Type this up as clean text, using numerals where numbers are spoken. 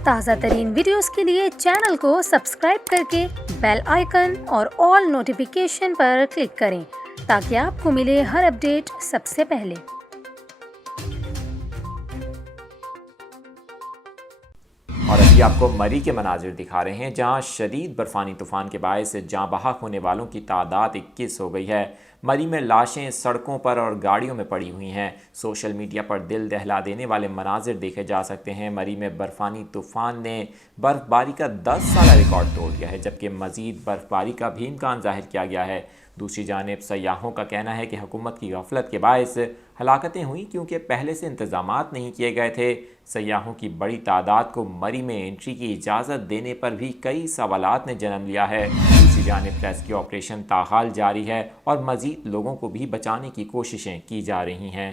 ताज़ा तरीन वीडियोस के लिए चैनल को सब्सक्राइब करके बेल आइकन और ऑल नोटिफिकेशन पर क्लिक करें ताकि आपको मिले हर अपडेट सबसे पहले। और अभी आपको मरी के मनाजिर दिखा रहे हैं, जहां शदीद बर्फानी तूफान के बायस जाँ बहक होने वालों की तादाद 21 हो गई है। मरी में लाशें सड़कों पर और गाड़ियों में पड़ी हुई हैं। सोशल मीडिया पर दिल दहला देने वाले मनाजिर देखे जा सकते हैं। मरी में बर्फानी तूफान ने बर्फबारी का 10 साल रिकॉर्ड तोड़ दिया है, जबकि मज़ीद बर्फबारी का भी इम्कान जाहिर किया गया है। दूसरी जानिब सयाहों का कहना है कि हुकूमत की गफलत के बायस हलाकतें हुई, क्योंकि पहले से इंतजामात नहीं किए गए थे। सयाहों की बड़ी तादाद को मरी में एंट्री की इजाज़त देने पर भी कई सवालात ने जन्म लिया है। दूसरी जानिब रेस्क्यू ऑपरेशन ताहाल जारी है और मज़ीद लोगों को भी बचाने की कोशिशें की जा रही हैं।